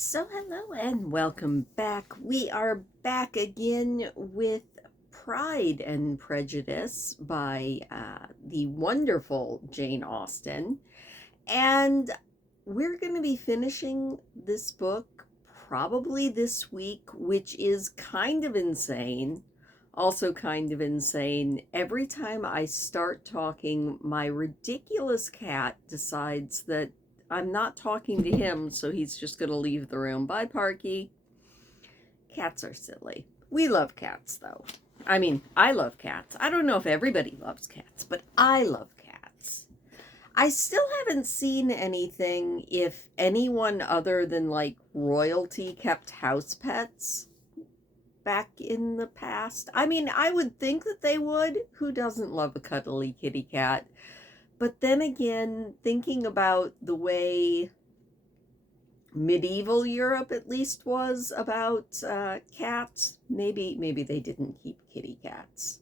So hello and welcome back. We are back again with Pride and Prejudice by the wonderful Jane Austen. And we're going to be finishing this book probably this week, which is kind of insane. Also, kind of insane. Every time I start talking, my ridiculous cat decides that I'm not talking to him, so he's just going to leave the room. Bye, Parky. Cats are silly. We love cats, though. I mean, I love cats. I don't know if everybody loves cats, but I love cats. I still haven't seen anything if anyone other than like royalty kept house pets back in the past. I mean, I would think that they would. Who doesn't love a cuddly kitty cat? But then again, thinking about the way medieval Europe at least was about cats, maybe they didn't keep kitty cats.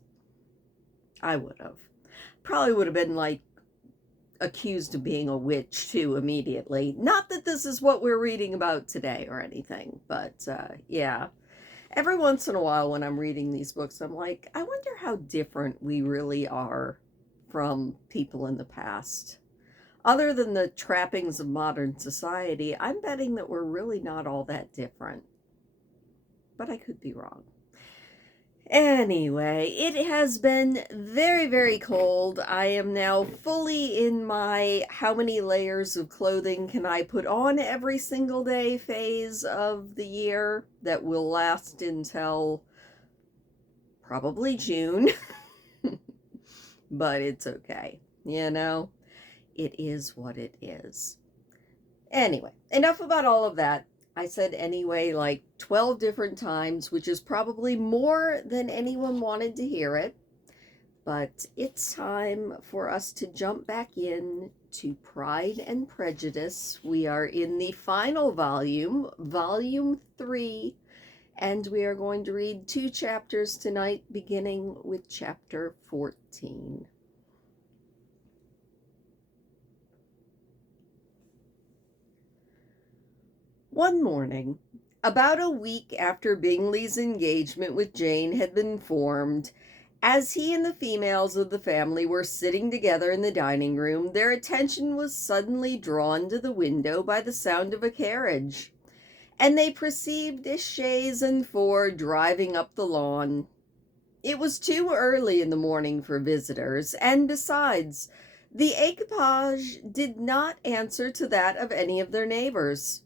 I would have. Probably would have been like accused of being a witch too immediately. Not that this is what we're reading about today or anything, but yeah. Every once in a while when I'm reading these books, I'm like, I wonder how different we really are from people in the past. Other than the trappings of modern society, I'm betting that we're really not all that different. But I could be wrong. Anyway, it has been very, very cold. I am now fully in my how many layers of clothing can I put on every single day phase of the year that will last until probably June. But it's okay. It is what it is. Anyway, enough about all of that. I said anyway like 12 different times, which is probably more than anyone wanted to hear it. But it's time for us to jump back in to Pride and Prejudice. We are in the final volume, Volume 3, and we are going to read 2 chapters tonight, beginning with chapter 14. One morning, about a week after Bingley's engagement with Jane had been formed, as he and the females of the family were sitting together in the dining room, their attention was suddenly drawn to the window by the sound of a carriage, and they perceived a chaise and four driving up the lawn. It was too early in the morning for visitors, and besides, the equipage did not answer to that of any of their neighbors.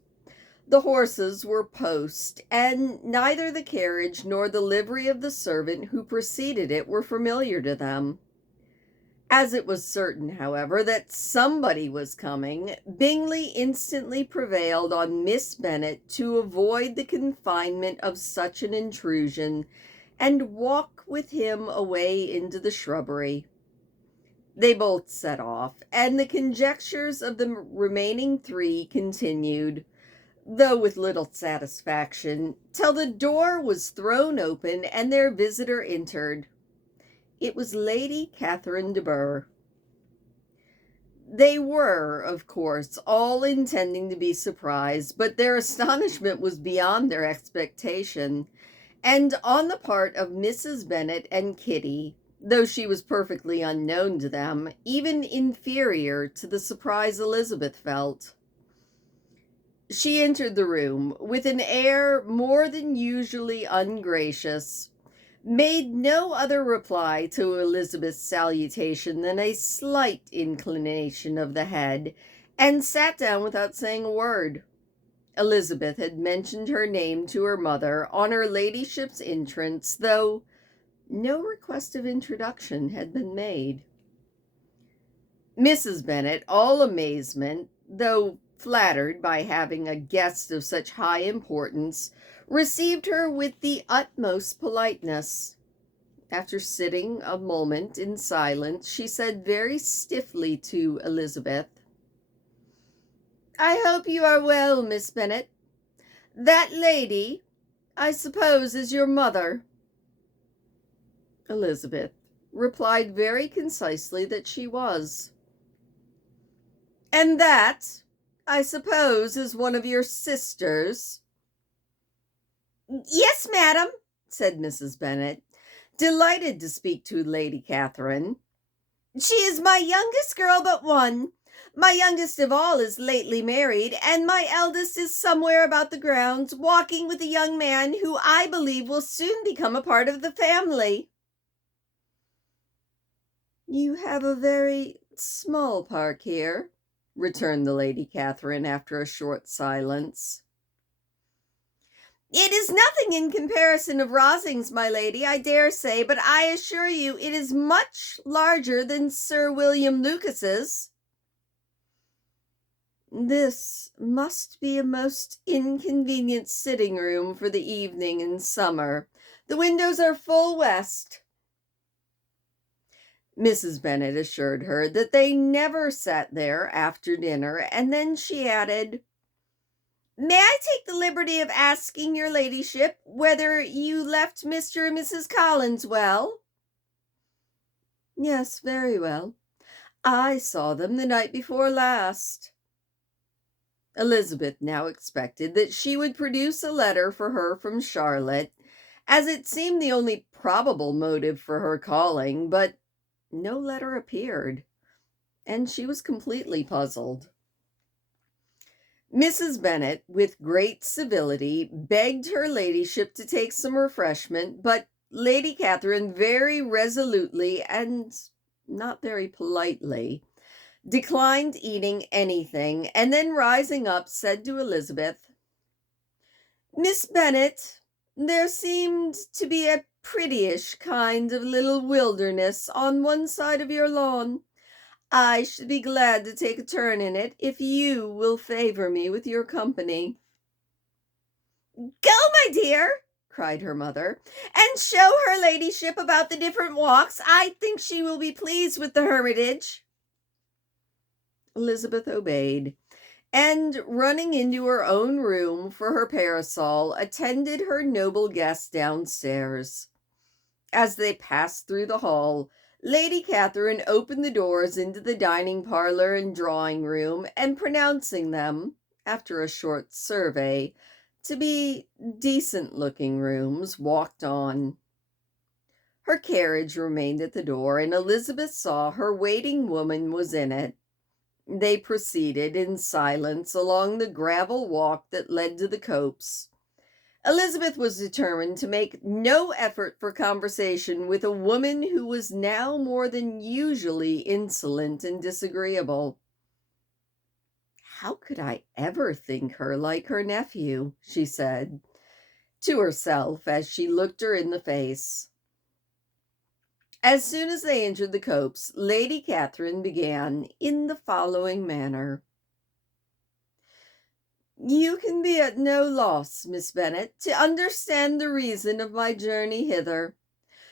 The horses were post, and neither the carriage nor the livery of the servant who preceded it were familiar to them. As it was certain, however, that somebody was coming, Bingley instantly prevailed on Miss Bennet to avoid the confinement of such an intrusion, and walk with him away into the shrubbery. They both set off, and the conjectures of the remaining 3 continued, though with little satisfaction, till the door was thrown open and their visitor entered. It was Lady Catherine de Bourgh. They were, of course, all intending to be surprised, but their astonishment was beyond their expectation, and on the part of Mrs. Bennet and Kitty, though she was perfectly unknown to them, even inferior to the surprise Elizabeth felt. She entered the room with an air more than usually ungracious, made no other reply to Elizabeth's salutation than a slight inclination of the head, and sat down without saying a word. Elizabeth had mentioned her name to her mother on her ladyship's entrance, though no request of introduction had been made. Mrs. Bennet, all amazement, though flattered by having a guest of such high importance, received her with the utmost politeness. After sitting a moment in silence, she said very stiffly to Elizabeth, "I hope you are well, Miss Bennet. That lady, I suppose, is your mother." Elizabeth replied very concisely that she was. "And that I suppose, is one of your sisters?" "Yes, madam," said Mrs. Bennet, delighted to speak to Lady Catherine. "she is my youngest girl but one. My youngest of all is lately married, and my eldest is somewhere about the grounds, walking with a young man who I believe will soon become a part of the family." "You have a very small park here," returned the Lady Catherine after a short silence. "It is nothing in comparison of Rosings, my lady, I dare say, but I assure you it is much larger than Sir William Lucas's." "This must be a most inconvenient sitting room for the evening in summer. The windows are full west." Mrs. Bennet assured her that they never sat there after dinner, and then she added, "May I take the liberty of asking your ladyship whether you left Mr. and Mrs. Collins well?" "Yes, very well. I saw them the night before last." Elizabeth now expected that she would produce a letter for her from Charlotte, as it seemed the only probable motive for her calling, but no letter appeared, and she was completely puzzled. Mrs. Bennet, with great civility, begged her ladyship to take some refreshment, but Lady Catherine very resolutely and not very politely declined eating anything, and then rising up, said to Elizabeth, "Miss Bennet, there seemed to be a prettyish kind of little wilderness on one side of your lawn. I should be glad to take a turn in it, if you will favor me with your company." "Go, my dear," cried her mother, "and show her ladyship about the different walks. I think she will be pleased with the Hermitage." Elizabeth obeyed, and running into her own room for her parasol, attended her noble guest downstairs. As they passed through the hall, Lady Catherine opened the doors into the dining parlor and drawing room, and pronouncing them, after a short survey, to be decent-looking rooms, walked on. Her carriage remained at the door, and Elizabeth saw her waiting woman was in it. They proceeded in silence along the gravel walk that led to the copse. Elizabeth was determined to make no effort for conversation with a woman who was now more than usually insolent and disagreeable. "How could I ever think her like her nephew?" she said to herself as she looked her in the face. As soon as they entered the copse, Lady Catherine began in the following manner. "You can be at no loss, Miss Bennet, to understand the reason of my journey hither.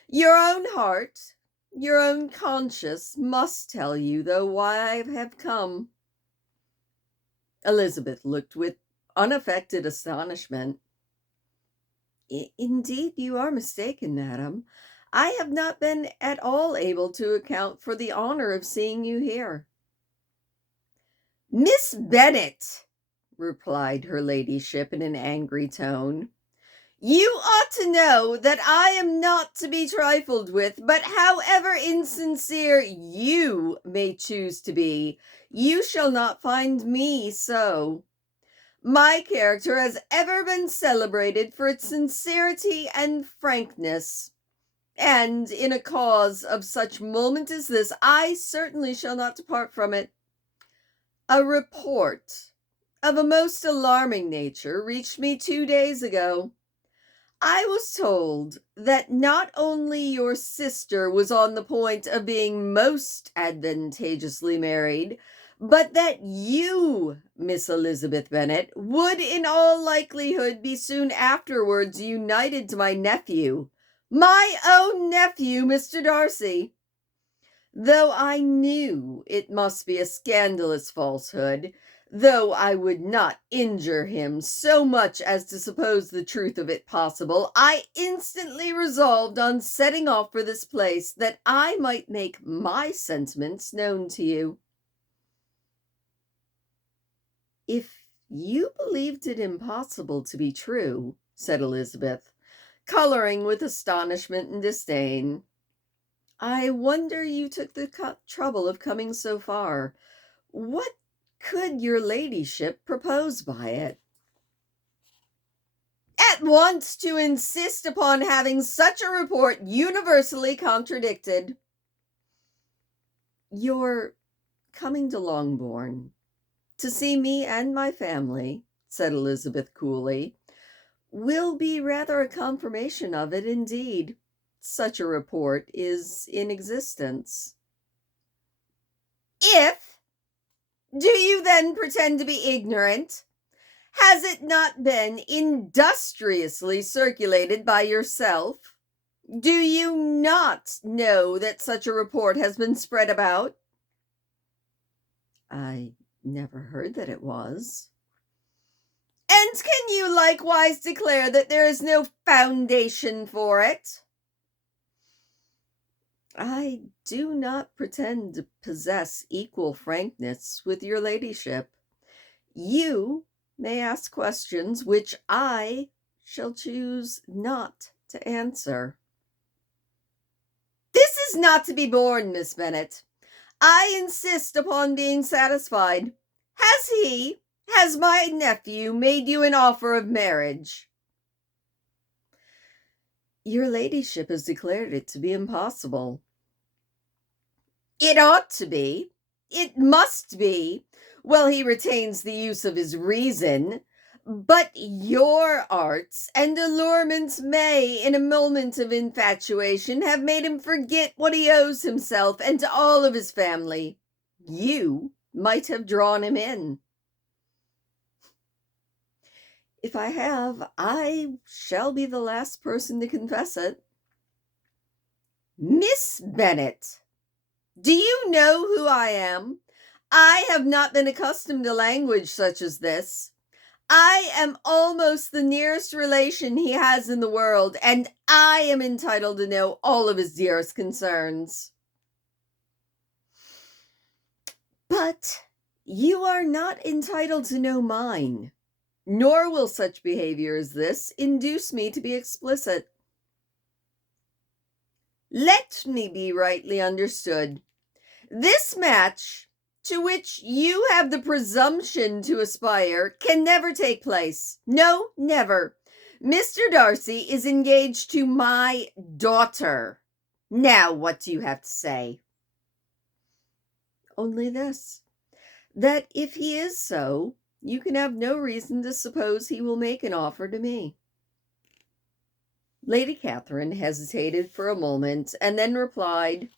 Your own heart, your own conscience must tell you, though, why I have come." Elizabeth looked with unaffected astonishment. "Indeed, you are mistaken, madam. I have not been at all able to account for the honor of seeing you here." "Miss Bennet," replied her ladyship in an angry tone, "you ought to know that I am not to be trifled with, but however insincere you may choose to be, you shall not find me so. My character has ever been celebrated for its sincerity and frankness, and in a cause of such moment as this, I certainly shall not depart from it. A report of a most alarming nature reached me 2 days ago. I was told that not only your sister was on the point of being most advantageously married, but that you, Miss Elizabeth Bennet, would in all likelihood be soon afterwards united to my nephew, my own nephew, Mr. Darcy. Though I knew it must be a scandalous falsehood, though I would not injure him so much as to suppose the truth of it possible, I instantly resolved on setting off for this place, that I might make my sentiments known to you." If you believed it impossible to be true, said Elizabeth, coloring with astonishment and disdain, I wonder you took the trouble of coming so far. What could your ladyship propose by it? At once to insist upon having such a report universally contradicted. You're coming to Longbourn to see me and my family, said Elizabeth coolly, will be rather a confirmation of it indeed. Such a report is in existence. If, do you then pretend to be ignorant? Has it not been industriously circulated by yourself? Do you not know that such a report has been spread about? I never heard that it was. And can you likewise declare that there is no foundation for it? I do not pretend to possess equal frankness with your ladyship. You may ask questions which I shall choose not to answer. This is not to be borne, Miss Bennet. I insist upon being satisfied. Has my nephew made you an offer of marriage? Your ladyship has declared it to be impossible. It ought to be. It must be. Well, he retains the use of his reason. But your arts and allurements may, in a moment of infatuation, have made him forget what he owes himself and to all of his family. You might have drawn him in. If I have, I shall be the last person to confess it. Miss Bennet, do you know who I am? I have not been accustomed to language such as this. I am almost the nearest relation he has in the world, and I am entitled to know all of his dearest concerns. But you are not entitled to know mine, nor will such behavior as this induce me to be explicit. Let me be rightly understood. This match, to which you have the presumption to aspire, can never take place. No, never. Mr. Darcy is engaged to my daughter. Now, what do you have to say? Only this, that if he is so, you can have no reason to suppose he will make an offer to me. Lady Catherine hesitated for a moment and then replied,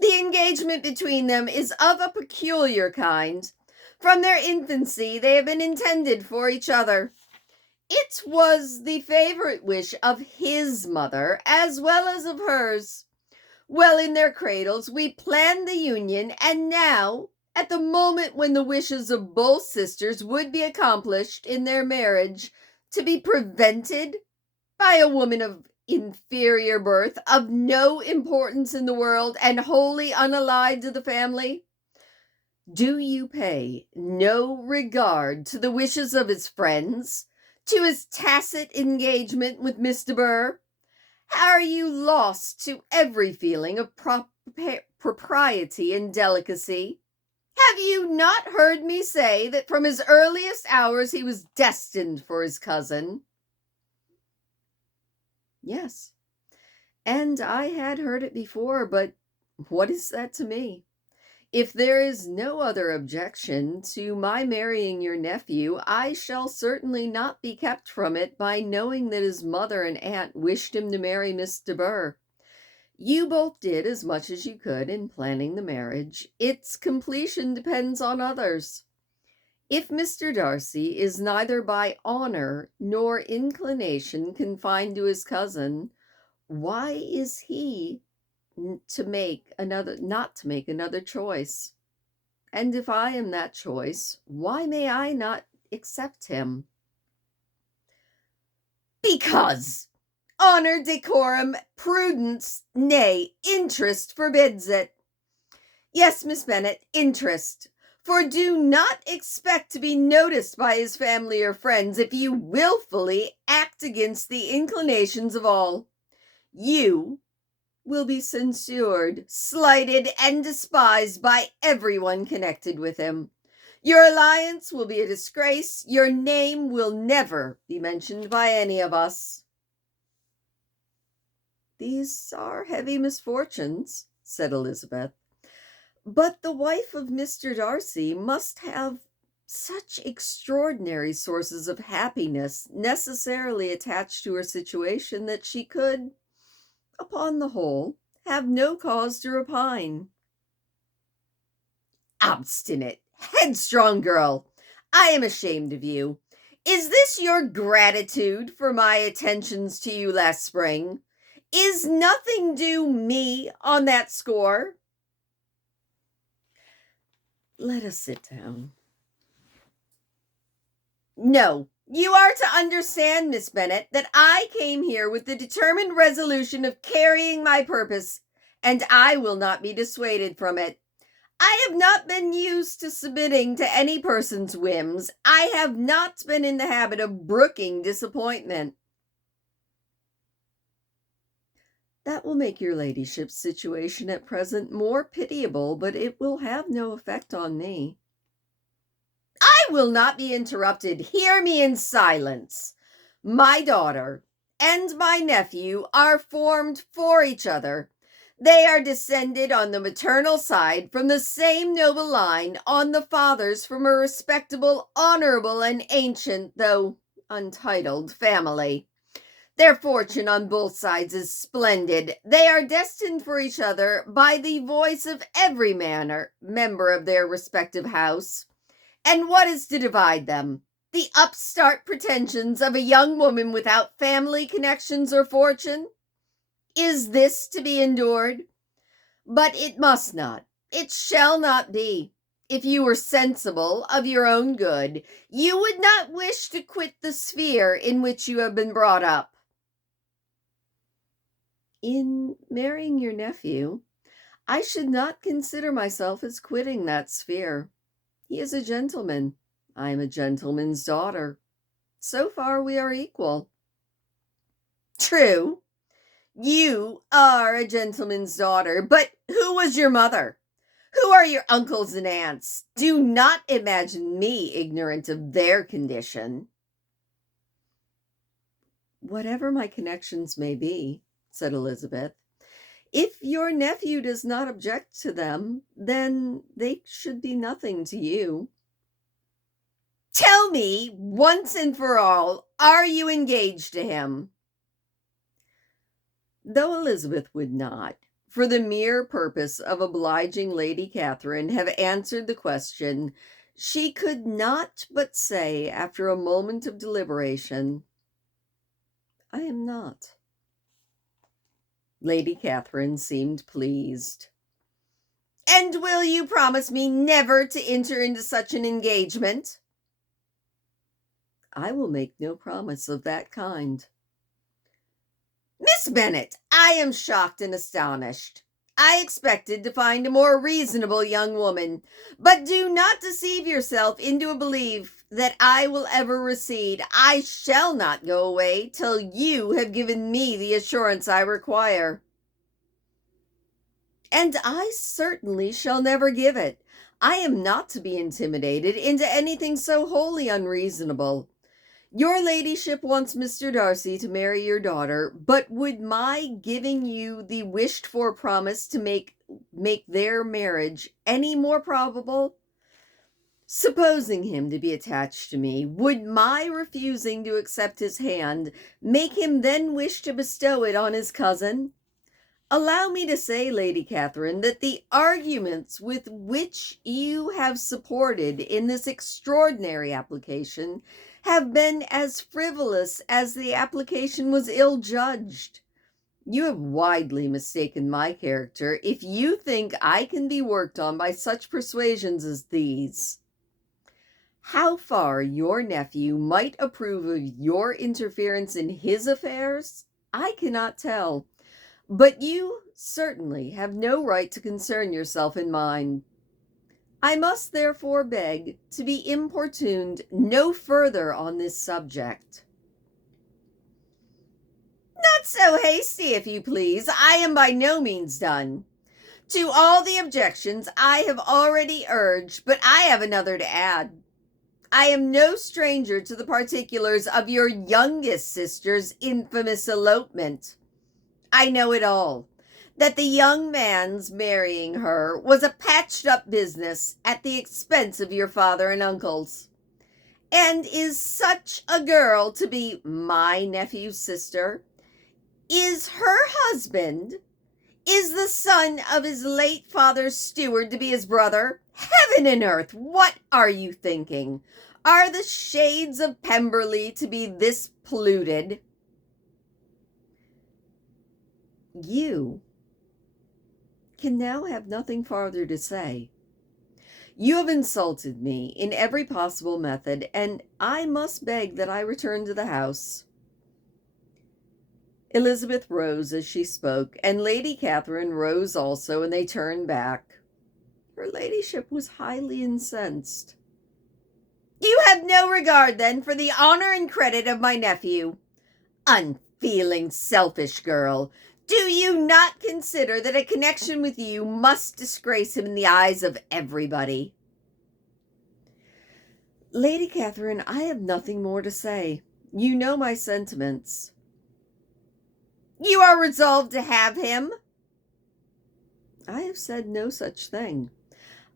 The engagement between them is of a peculiar kind. From their infancy, they have been intended for each other. It was the favorite wish of his mother as well as of hers. Well, in their cradles, we planned the union, and now, at the moment when the wishes of both sisters would be accomplished in their marriage, to be prevented by a woman of inferior birth, of no importance in the world, and wholly unallied to the family? Do you pay no regard to the wishes of his friends, to his tacit engagement with Miss de Bourgh? Are you lost to every feeling of propriety and delicacy? Have you not heard me say that from his earliest hours he was destined for his cousin? Yes, and I had heard it before, but what is that to me? If there is no other objection to my marrying your nephew, I shall certainly not be kept from it by knowing that his mother and aunt wished him to marry Miss de Bourgh. You both did as much as you could in planning the marriage. Its completion depends on others. If Mr. Darcy is neither by honor nor inclination confined to his cousin, why is he not to make another choice? And if I am that choice, why may I not accept him? Because honor, decorum, prudence, nay, interest forbids it. Yes, Miss Bennet, interest. For do not expect to be noticed by his family or friends if you wilfully act against the inclinations of all. You will be censured, slighted, and despised by everyone connected with him. Your alliance will be a disgrace. Your name will never be mentioned by any of us." "These are heavy misfortunes," said Elizabeth. "But the wife of Mr. Darcy must have such extraordinary sources of happiness necessarily attached to her situation that she could, upon the whole, have no cause to repine." "Obstinate, headstrong girl! I am ashamed of you. Is this your gratitude for my attentions to you last spring? Is nothing due me on that score?" "Let us sit down." "No, you are to understand, Miss Bennet, that I came here with the determined resolution of carrying my purpose, and I will not be dissuaded from it. I have not been used to submitting to any person's whims. I have not been in the habit of brooking disappointment." "That will make your ladyship's situation at present more pitiable, but it will have no effect on me." "I will not be interrupted. Hear me in silence. My daughter and my nephew are formed for each other. They are descended on the maternal side from the same noble line, on the father's from a respectable, honorable, and ancient, though untitled, family. Their fortune on both sides is splendid. They are destined for each other by the voice of every member of their respective house. And what is to divide them? The upstart pretensions of a young woman without family connections or fortune? Is this to be endured? But it must not. It shall not be. If you were sensible of your own good, you would not wish to quit the sphere in which you have been brought up." "In marrying your nephew, I should not consider myself as quitting that sphere. He is a gentleman. I am a gentleman's daughter. So far we are equal." "True. You are a gentleman's daughter, but who was your mother? Who are your uncles and aunts? Do not imagine me ignorant of their condition." "Whatever my connections may be," said Elizabeth, "if your nephew does not object to them, then they should be nothing to you." "Tell me, once and for all, are you engaged to him?" Though Elizabeth would not, for the mere purpose of obliging Lady Catherine, have answered the question, she could not but say, after a moment of deliberation, "I am not." Lady Catherine seemed pleased. "And will you promise me never to enter into such an engagement?" "I will make no promise of that kind." "Miss Bennet, I am shocked and astonished. I expected to find a more reasonable young woman. But do not deceive yourself into a belief that I will ever recede. I shall not go away till you have given me the assurance I require." "And I certainly shall never give it. I am not to be intimidated into anything so wholly unreasonable. Your ladyship wants Mr. Darcy to marry your daughter, but would my giving you the wished-for promise to make their marriage any more probable? Supposing him to be attached to me, would my refusing to accept his hand make him then wish to bestow it on his cousin? Allow me to say, Lady Catherine, that the arguments with which you have supported in this extraordinary application have been as frivolous as the application was ill-judged. You have widely mistaken my character if you think I can be worked on by such persuasions as these. How far your nephew might approve of your interference in his affairs, I cannot tell. But you certainly have no right to concern yourself in mine. I must therefore beg to be importuned no further on this subject. Not so hasty, if you please. I am by no means done. To all the objections I have already urged, but I have another to add. I am no stranger to the particulars of your youngest sister's infamous elopement. I know it all. That the young man's marrying her was a patched-up business at the expense of your father and uncles. And is such a girl to be my nephew's sister? Is her husband? Is the son of his late father's steward to be his brother? Heaven and earth, what are you thinking? Are the shades of Pemberley to be this polluted? You can now have nothing farther to say. You have insulted me in every possible method, and I must beg that I return to the house. Elizabeth rose as she spoke, and Lady Catherine rose also, and they turned back. Her ladyship was highly incensed. You have no regard, then, for the honor and credit of my nephew. Unfeeling, selfish girl! Do you not consider that a connection with you must disgrace him in the eyes of everybody? Lady Catherine, I have nothing more to say. You know my sentiments. You are resolved to have him? I have said no such thing.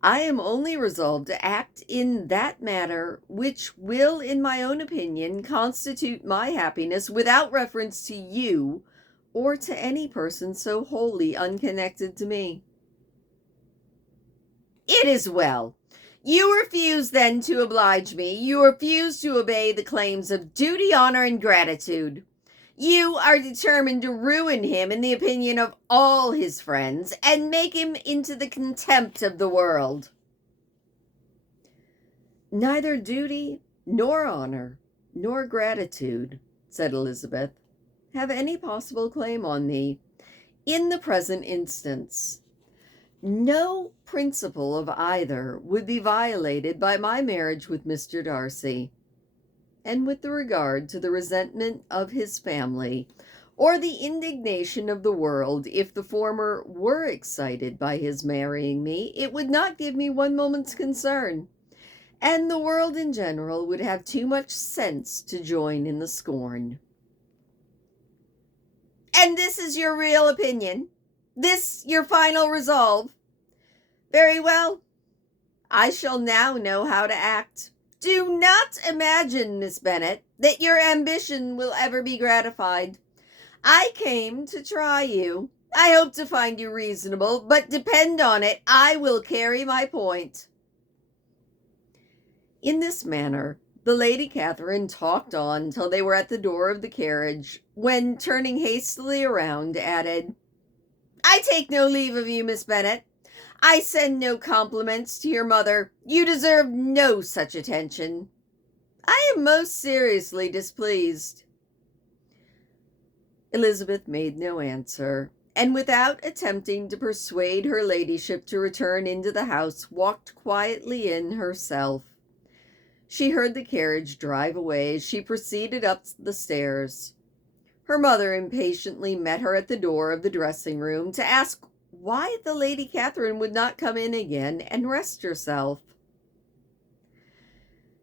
I am only resolved to act in that matter which will, in my own opinion, constitute my happiness without reference to you or to any person so wholly unconnected to me. It is well. You refuse, then, to oblige me. You refuse to obey the claims of duty, honor, and gratitude. You are determined to ruin him in the opinion of all his friends and make him into the contempt of the world. Neither duty, nor honor, nor gratitude, said Elizabeth, have any possible claim on me in the present instance. No principle of either would be violated by my marriage with Mr. Darcy. And with regard to the resentment of his family, or the indignation of the world, if the former were excited by his marrying me, it would not give me one moment's concern, and the world in general would have too much sense to join in the scorn. And this is your real opinion? This your final resolve? Very well. I shall now know how to act. Do not imagine, Miss Bennet, that your ambition will ever be gratified. I came to try you. I hope to find you reasonable, but depend on it, I will carry my point. In this manner, the Lady Catherine talked on till they were at the door of the carriage, when, turning hastily around, added, I take no leave of you, Miss Bennet. I send no compliments to your mother. You deserve no such attention. I am most seriously displeased. Elizabeth made no answer, and without attempting to persuade her ladyship to return into the house, walked quietly in herself. She heard the carriage drive away as she proceeded up the stairs. Her mother impatiently met her at the door of the dressing-room to ask why the Lady Catherine would not come in again and rest herself.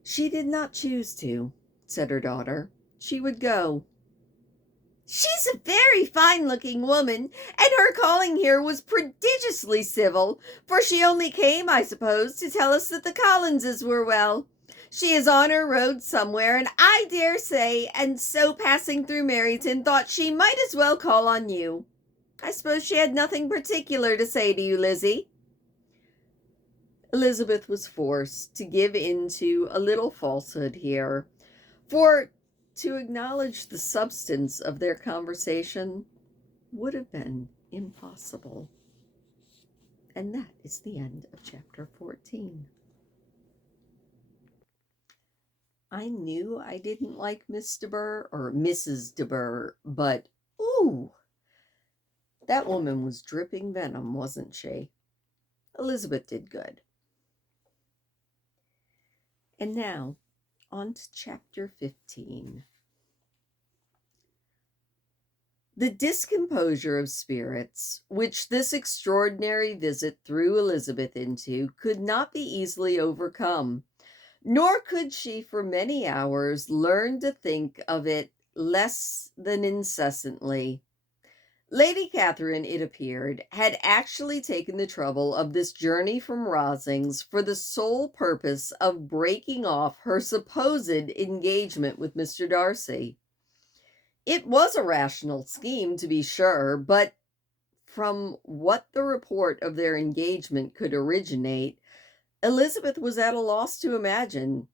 She did not choose to, said her daughter. She would go. She's a very fine-looking woman, and her calling here was prodigiously civil, for she only came, I suppose, to tell us that the Collinses were well. She is on her road somewhere, and I dare say, and so passing through Meryton, thought she might as well call on you. I suppose she had nothing particular to say to you, Lizzie. Elizabeth was forced to give in to a little falsehood here, for to acknowledge the substance of their conversation would have been impossible. And that is the end of chapter 14. I knew I didn't like Miss de Bourgh, or Mrs. de Bourgh, but, ooh, that woman was dripping venom, wasn't she? Elizabeth did good. And now, on to chapter 15. The discomposure of spirits, which this extraordinary visit threw Elizabeth into, could not be easily overcome, nor could she for many hours learn to think of it less than incessantly. Lady Catherine, it appeared, had actually taken the trouble of this journey from Rosings for the sole purpose of breaking off her supposed engagement with Mr. Darcy. It was a rational scheme, to be sure, but from what the report of their engagement could originate, Elizabeth was at a loss to imagine,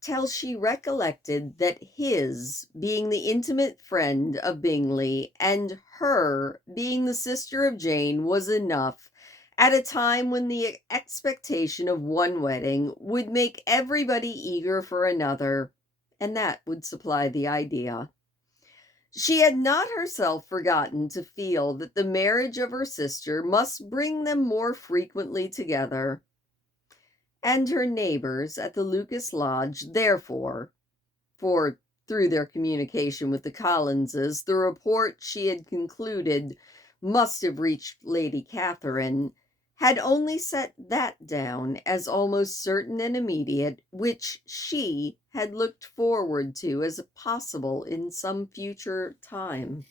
till she recollected that his being the intimate friend of Bingley and her being the sister of Jane was enough, at a time when the expectation of one wedding would make everybody eager for another, and that would supply the idea. She had not herself forgotten to feel that the marriage of her sister must bring them more frequently together, and her neighbors at the Lucas Lodge, therefore, for through their communication with the Collinses, the report she had concluded must have reached Lady Catherine, had only set that down as almost certain and immediate, which she had looked forward to as possible in some future time.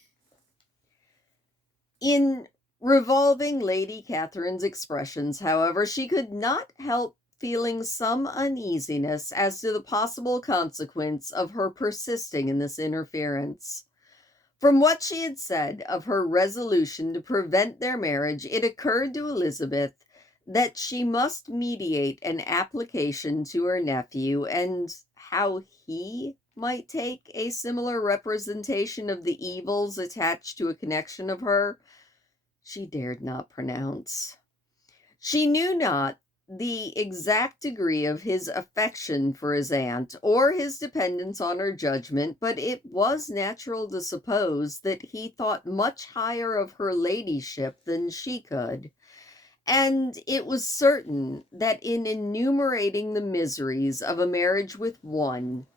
In revolving Lady Catherine's expressions, however, she could not help feeling some uneasiness as to the possible consequence of her persisting in this interference. From what she had said of her resolution to prevent their marriage, it occurred to Elizabeth that she must meditate an application to her nephew, and how he might take a similar representation of the evils attached to a connection of her, she dared not pronounce. She knew not the exact degree of his affection for his aunt, or his dependence on her judgment, but it was natural to suppose that he thought much higher of her ladyship than she could, and it was certain that in enumerating the miseries of a marriage with one,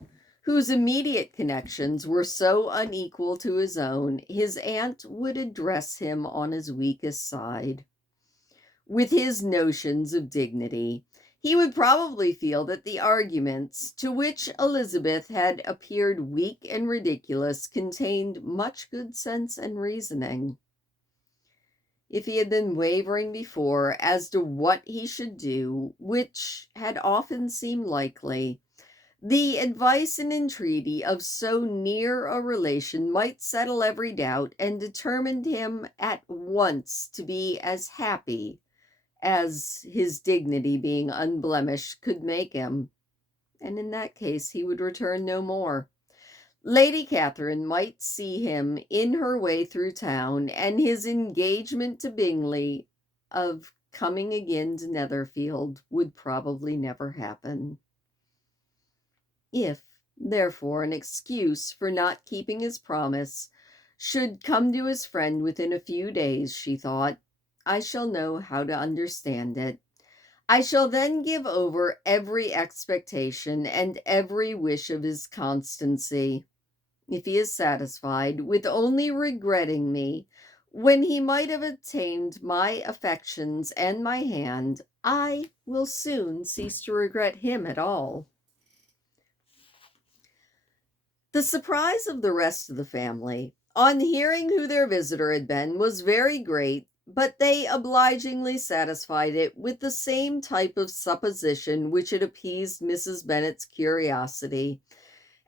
whose immediate connections were so unequal to his own, his aunt would address him on his weakest side. With his notions of dignity, he would probably feel that the arguments to which Elizabeth had appeared weak and ridiculous contained much good sense and reasoning. If he had been wavering before as to what he should do, which had often seemed likely, the advice and entreaty of so near a relation might settle every doubt, and determined him at once to be as happy as his dignity, being unblemished, could make him, and in that case he would return no more. Lady Catherine might see him in her way through town, and his engagement to Bingley of coming again to Netherfield would probably never happen. If, therefore, an excuse for not keeping his promise should come to his friend within a few days, she thought, I shall know how to understand it. I shall then give over every expectation and every wish of his constancy. If he is satisfied with only regretting me, when he might have obtained my affections and my hand, I will soon cease to regret him at all. The surprise of the rest of the family, on hearing who their visitor had been, was very great, but they obligingly satisfied it with the same type of supposition which had appeased Mrs. Bennet's curiosity,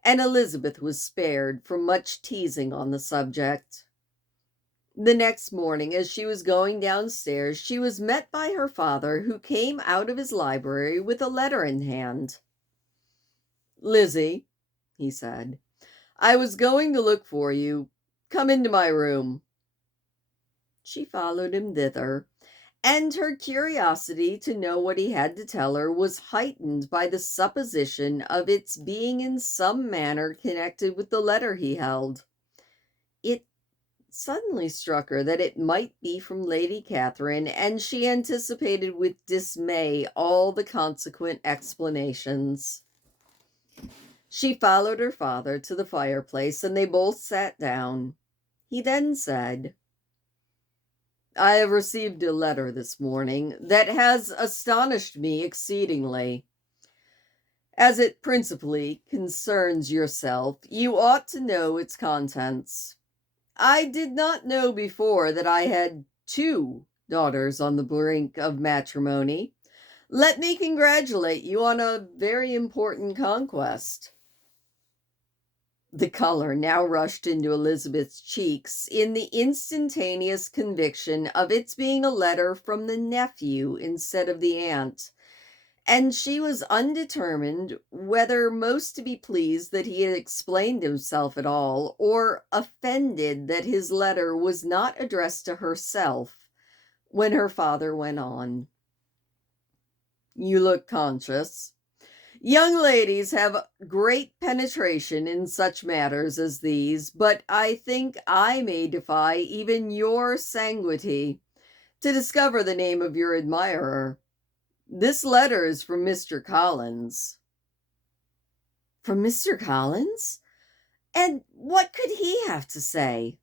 and Elizabeth was spared from much teasing on the subject. The next morning, as she was going downstairs, she was met by her father, who came out of his library with a letter in hand. "Lizzie," he said, "I was going to look for you. Come into my room." She followed him thither, and her curiosity to know what he had to tell her was heightened by the supposition of its being in some manner connected with the letter he held. It suddenly struck her that it might be from Lady Catherine, and she anticipated with dismay all the consequent explanations. She followed her father to the fireplace, and they both sat down. He then said, "I have received a letter this morning that has astonished me exceedingly. As it principally concerns yourself, you ought to know its contents. I did not know before that I had two daughters on the brink of matrimony. Let me congratulate you on a very important conquest." The color now rushed into Elizabeth's cheeks in the instantaneous conviction of its being a letter from the nephew instead of the aunt, and she was undetermined whether most to be pleased that he had explained himself at all, or offended that his letter was not addressed to herself, when her father went on. "You look conscious. Young ladies have great penetration in such matters as these, but I think I may defy even your sanguinity to discover the name of your admirer. This letter is from Mr. Collins." "From Mr. Collins? And what could he have to say?"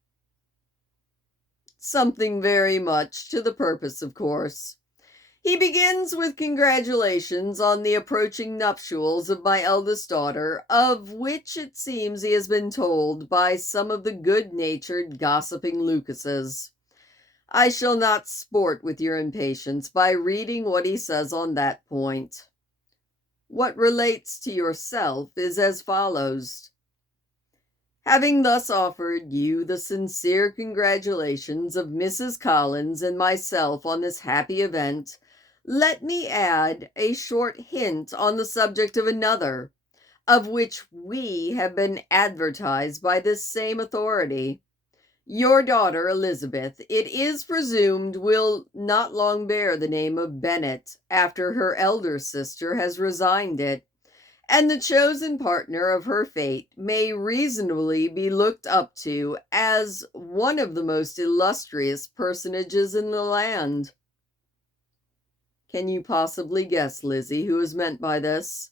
"Something very much to the purpose, of course. He begins with congratulations on the approaching nuptials of my eldest daughter, of which it seems he has been told by some of the good-natured, gossiping Lucases. I shall not sport with your impatience by reading what he says on that point. What relates to yourself is as follows. Having thus offered you the sincere congratulations of Mrs. Collins and myself on this happy event, let me add a short hint on the subject of another, of which we have been advertised by this same authority. Your daughter Elizabeth, it is presumed, will not long bear the name of Bennet, after her elder sister has resigned it, and the chosen partner of her fate may reasonably be looked up to as one of the most illustrious personages in the land. Can you possibly guess, Lizzie, who is meant by this?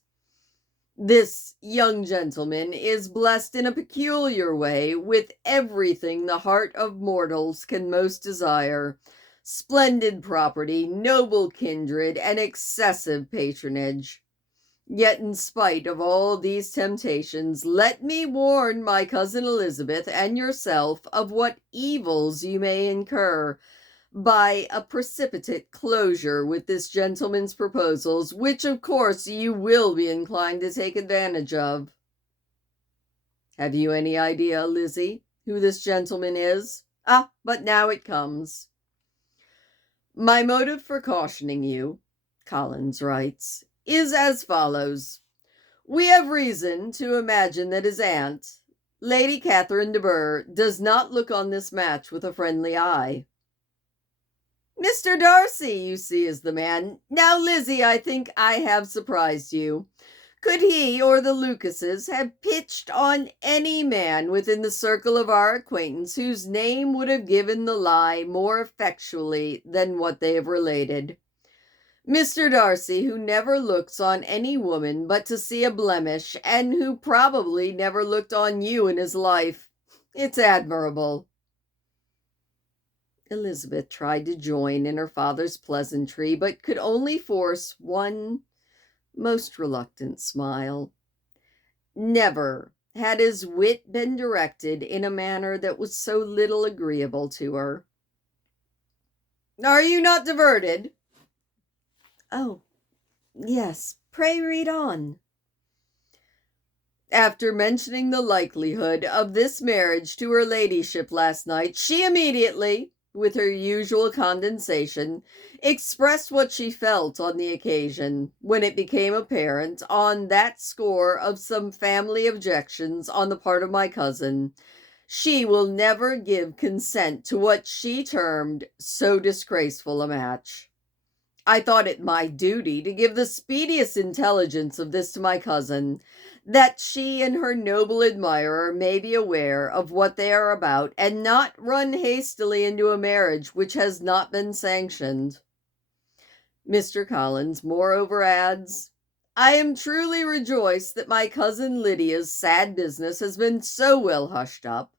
This young gentleman is blessed in a peculiar way with everything the heart of mortals can most desire: splendid property, noble kindred, and excessive patronage. Yet in spite of all these temptations, let me warn my cousin Elizabeth and yourself of what evils you may incur by a precipitate closure with this gentleman's proposals, which of course you will be inclined to take advantage of. Have you any idea, Lizzie, who this gentleman is? But now it comes. My motive for cautioning you," Collins writes, "is as follows. We have reason to imagine that his aunt, Lady Catherine de Bourgh, does not look on this match with a friendly eye. Mr. Darcy, you see, is the man. Now, Lizzie, I think I have surprised you. Could he or the Lucases have pitched on any man within the circle of our acquaintance whose name would have given the lie more effectually than what they have related? Mr. Darcy, who never looks on any woman but to see a blemish, and who probably never looked on you in his life. It's admirable." Elizabeth tried to join in her father's pleasantry, but could only force one most reluctant smile. Never had his wit been directed in a manner that was so little agreeable to her. "Are you not diverted?" "Oh, yes, pray read on." "After mentioning the likelihood of this marriage to her ladyship last night, she immediately, with her usual condescension, expressed what she felt on the occasion, when it became apparent, on that score of some family objections on the part of my cousin, she will never give consent to what she termed so disgraceful a match. I thought it my duty to give the speediest intelligence of this to my cousin, that she and her noble admirer may be aware of what they are about, and not run hastily into a marriage which has not been sanctioned. Mr. Collins moreover adds, I am truly rejoiced that my cousin Lydia's sad business has been so well hushed up,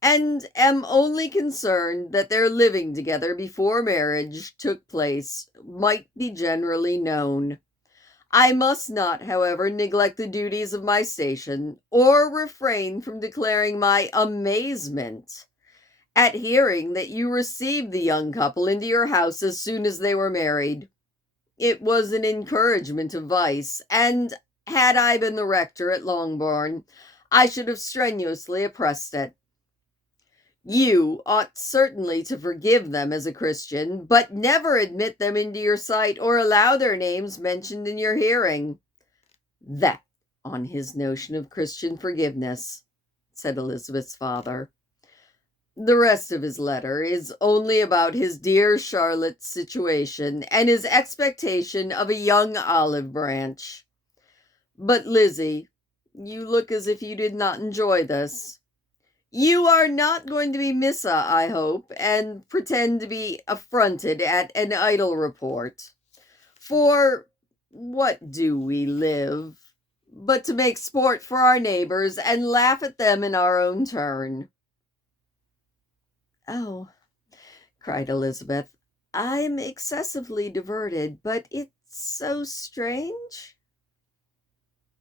and am only concerned that their living together before marriage took place might be generally known. I must not, however, neglect the duties of my station, or refrain from declaring my amazement at hearing that you received the young couple into your house as soon as they were married. It was an encouragement of vice, and had I been the rector at Longbourn, I should have strenuously oppressed it. You ought certainly to forgive them as a Christian, but never admit them into your sight or allow their names mentioned in your hearing. That on his notion of Christian forgiveness, said Elizabeth's father. The rest of his letter is only about his dear Charlotte's situation and his expectation of a young olive branch. But, Lizzie, you look as if you did not enjoy this. You are not going to be Missa, I hope, and pretend to be affronted at an idle report. For what do we live but to make sport for our neighbors and laugh at them in our own turn? Oh, cried Elizabeth, I'm excessively diverted, but it's so strange.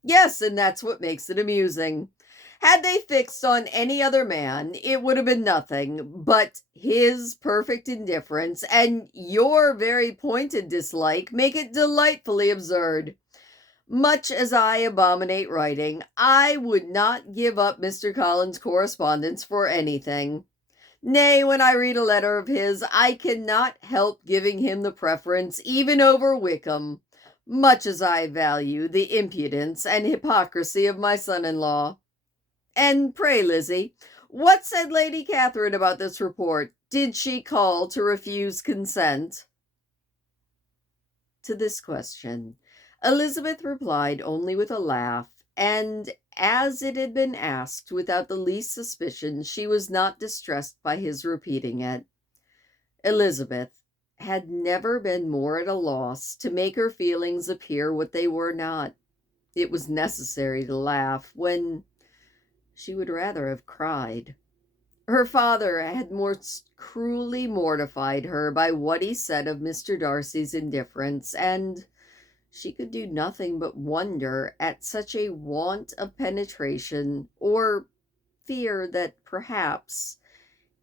Yes, and that's what makes it amusing. Had they fixed on any other man, it would have been nothing, but his perfect indifference and your very pointed dislike make it delightfully absurd. Much as I abominate writing, I would not give up Mr. Collins' correspondence for anything. Nay, when I read a letter of his, I cannot help giving him the preference even over Wickham, much as I value the impudence and hypocrisy of my son-in-law. And pray, Lizzie, what said Lady Catherine about this report? Did she call to refuse consent? To this question, Elizabeth replied only with a laugh, and as it had been asked without the least suspicion, she was not distressed by his repeating it. Elizabeth had never been more at a loss to make her feelings appear what they were not. It was necessary to laugh when she would rather have cried. Her father had more cruelly mortified her by what he said of Mr. Darcy's indifference, and she could do nothing but wonder at such a want of penetration, or fear that perhaps,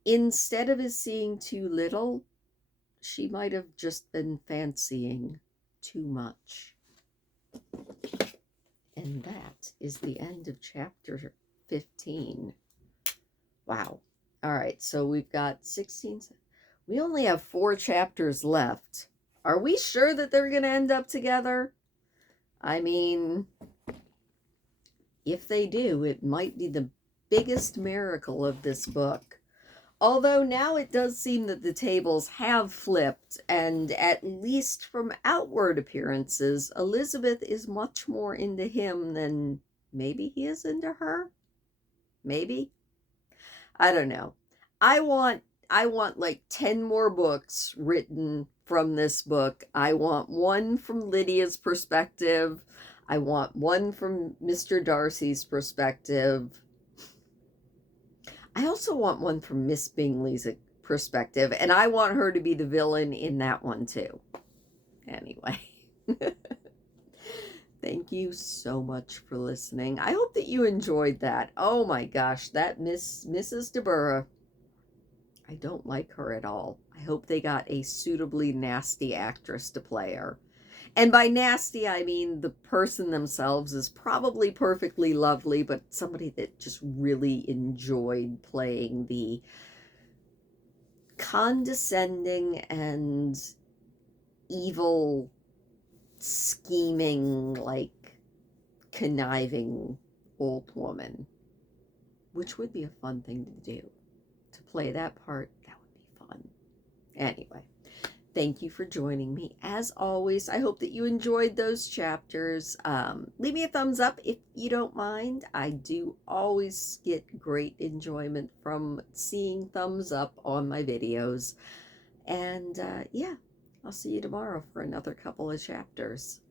instead of his seeing too little, she might have just been fancying too much. And that is the end of chapter 15. Wow. All right, so we've got 16. We only have 4 chapters left. Are we sure that they're going to end up together? I mean, if they do, it might be the biggest miracle of this book. Although now it does seem that the tables have flipped, and at least from outward appearances, Elizabeth is much more into him than maybe he is into her. Maybe. I don't know. I want like 10 more books written from this book. I want one from Lydia's perspective. I want one from Mr. Darcy's perspective. I also want one from Miss Bingley's perspective, and I want her to be the villain in that one too. Anyway. Thank you so much for listening. I hope that you enjoyed that. Oh my gosh, that Mrs. DeBurgh, I don't like her at all. I hope they got a suitably nasty actress to play her. And by nasty, I mean the person themselves is probably perfectly lovely, but somebody that just really enjoyed playing the condescending and evil, scheming, like conniving old woman, which would be a fun thing to do. To play that part, that would be fun. Anyway, thank you for joining me. As always, I hope that you enjoyed those chapters. Leave me a thumbs up if you don't mind. I do always get great enjoyment from seeing thumbs up on my videos. And yeah, I'll see you tomorrow for another couple of chapters.